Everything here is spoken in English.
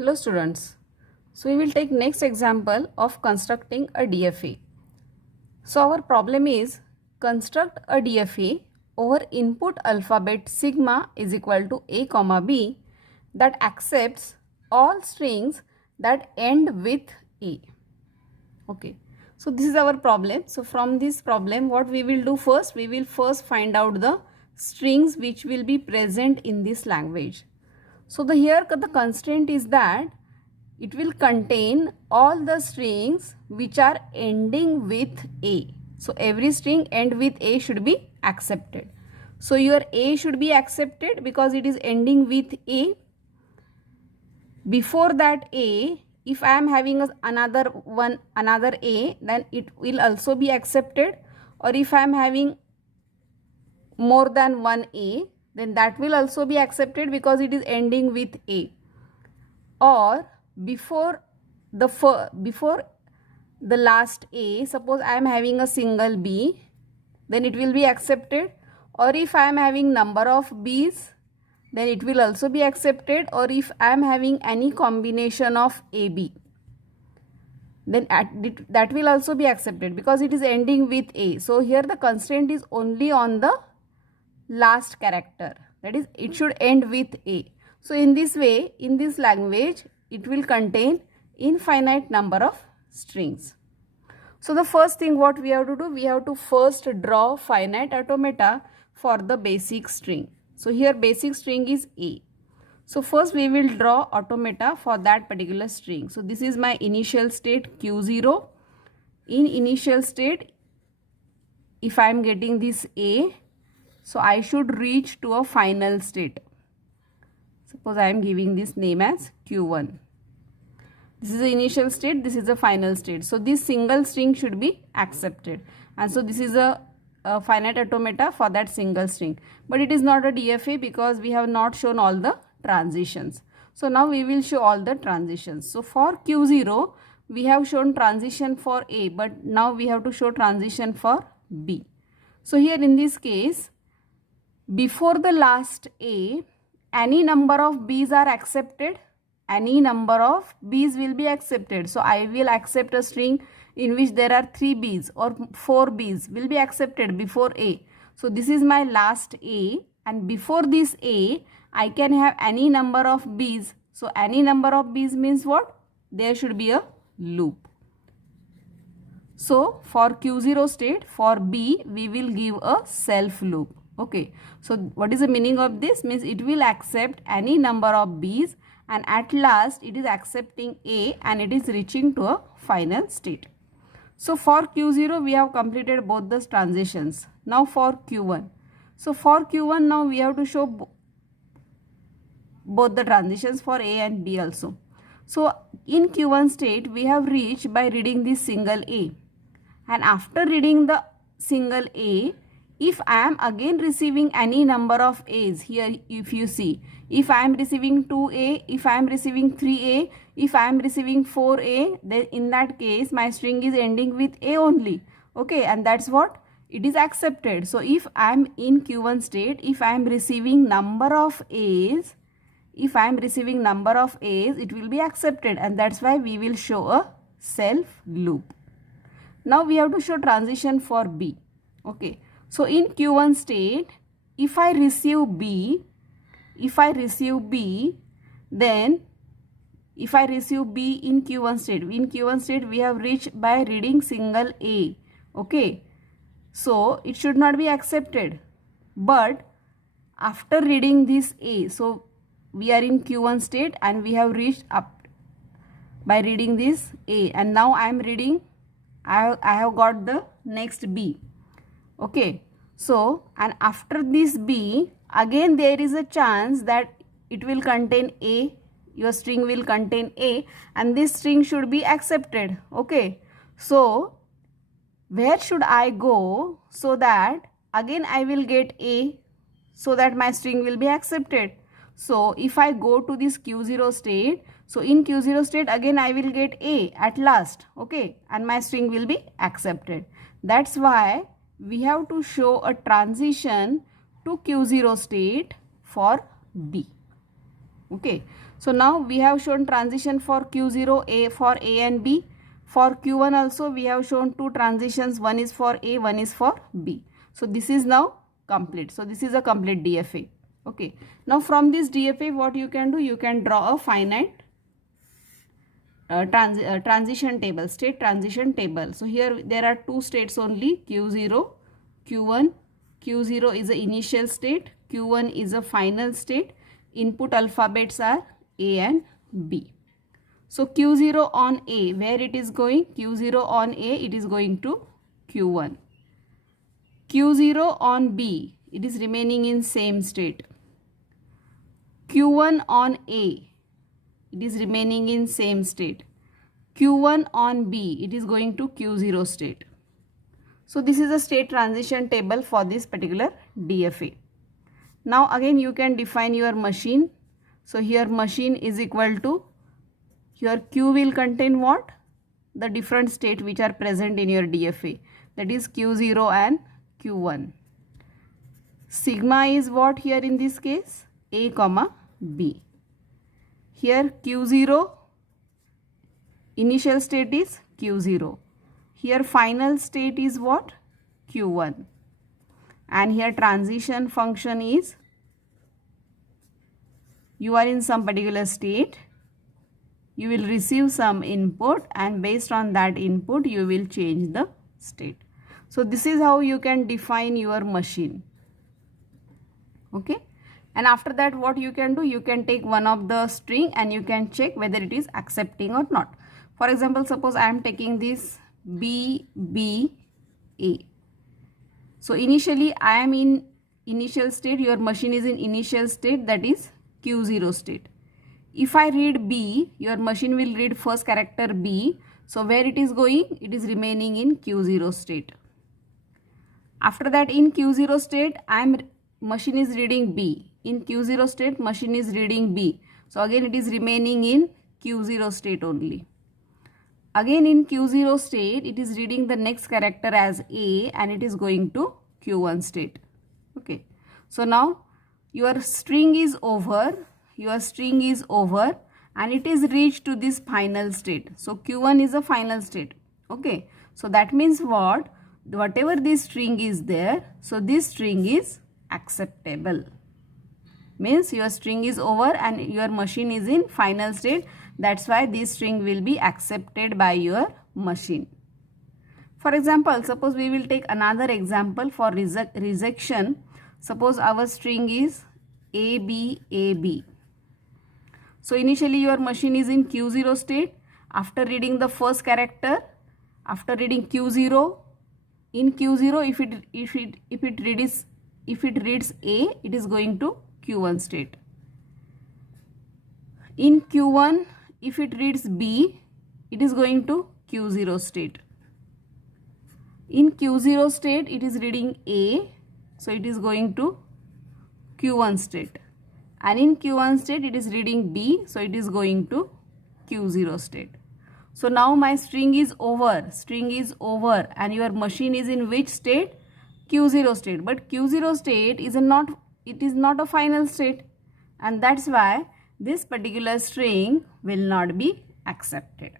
Hello students. So we will take next example of constructing a DFA. So our problem is construct a DFA over input alphabet sigma is equal to a comma b that accepts all strings that end with a. Okay. So this is our problem. So from this problem what we will do first, we will first find out the strings which will be present in this language. So here the constraint is that it will contain all the strings which are ending with A. So every string end with A should be accepted. So your A should be accepted because it is ending with A. Before that A, if I am having another A, then it will also be accepted. Or if I am having more than one A, then that will also be accepted because it is ending with A. Or before the last A, suppose I am having a single B, then it will be accepted. Or if I am having number of B's, then it will also be accepted. Or if I am having any combination of AB, then that will also be accepted because it is ending with A. So here the constraint is only on the last character, that is it should end with A. So in this way, in this language, it will contain infinite number of strings. So the first thing what we have to do, we have to first draw finite automata for the basic string. So here basic string is A. So first we will draw automata for that particular string. So this is my initial state Q0. In initial state, if I am getting this A, so I should reach to a final state. Suppose I am giving this name as Q1. This is the initial state, this is the final state. So this single string should be accepted. And so this is a finite automata for that single string. But it is not a DFA because we have not shown all the transitions. So now we will show all the transitions. So for Q0, we have shown transition for A, but now we have to show transition for B. So here in this case, before the last A, any number of B's are accepted. Any number of B's will be accepted. So I will accept a string in which there are 3 B's or 4 B's will be accepted before A. So this is my last A, and before this A, I can have any number of B's. So any number of B's means what? There should be a loop. So for Q0 state, for B, we will give a self loop. Okay, so what is the meaning of this? Means it will accept any number of B's, and at last it is accepting A and it is reaching to a final state. So for Q0 we have completed both the transitions. Now for Q1. So for Q1 now we have to show both the transitions for A and B also. So in Q1 state we have reached by reading this single A. And after reading the single A, if I am again receiving any number of A's, here if you see, if I am receiving 2A, if I am receiving 3A, if I am receiving 4A, then in that case my string is ending with A only. Okay, and that's what? It is accepted. So if I am in Q1 state, if I am receiving number of A's, it will be accepted, and that's why we will show a self loop. Now we have to show transition for B. Okay. So in Q1 state, if I receive B, then if I receive B in Q1 state, we have reached by reading single A. Okay. So it should not be accepted. But after reading this A, so we are in Q1 state and we have reached up by reading this A, and now I am reading, I have got the next B. Okay, so and after this B, again there is a chance that it will contain A, your string will contain A, and this string should be accepted. Okay, so where should I go so that again I will get A, so that my string will be accepted? So if I go to this Q0 state, so in Q0 state again I will get A at last. Okay, and my string will be accepted. That's why we have to show a transition to Q0 state for B. Okay, So now we have shown transition for Q0 A for A and B. For Q1 also we have shown two transitions, one is for A, one is for B. So this is now complete. So this is a complete DFA. Okay. Now from this DFA what you can do, you can draw a finite transition table, state transition table. So here there are two states only, Q0, Q1. Q0 is the initial state, Q1 is a final state. Input alphabets are A and B. So Q0 on A, where it is going? Q0 on A, it is going to Q1. Q0 on B, it is remaining in same state. Q1 on A, it is remaining in same state. Q1 on B, it is going to Q0 state. So this is a state transition table for this particular DFA. Now again you can define your machine. So here machine is equal to, your Q will contain what? The different state which are present in your DFA, that is Q0 and Q1. Sigma is what here in this case? A comma B. Here Q0, initial state is Q0. Here final state is what? Q1. And here transition function is, you are in some particular state, you will receive some input and based on that input you will change the state. So this is how you can define your machine. Okay. And after that what you can do, you can take one of the string and you can check whether it is accepting or not. For example, suppose I am taking this B, B, A. So initially I am in initial state, your machine is in initial state, that is Q0 state. If I read B, your machine will read first character B. So where it is going? It is remaining in Q0 state. After that in Q0 state, machine is reading B. In Q0 state, machine is reading B. So again it is remaining in Q0 state only. Again in Q0 state, it is reading the next character as A and it is going to Q1 state. Okay. So now your string is over, and it is reached to this final state. So Q1 is a final state. Okay. So that means what? Whatever this string is there, so this string is acceptable. Means your string is over and your machine is in final state. That's why this string will be accepted by your machine. For example, suppose we will take another example for rejection. Suppose our string is AB, AB. So initially your machine is in Q0 state. After reading the first character, after reading Q0, in Q0 if it reads A, it is going to Q1 state. In Q1, if it reads B, it is going to Q0 state. In Q0 state, it is reading A, so it is going to Q1 state. And in Q1 state, it is reading B, so it is going to Q0 state. So now my string is over, and your machine is in which state? Q0 state. But Q0 state is not a final state, and that's why this particular string will not be accepted.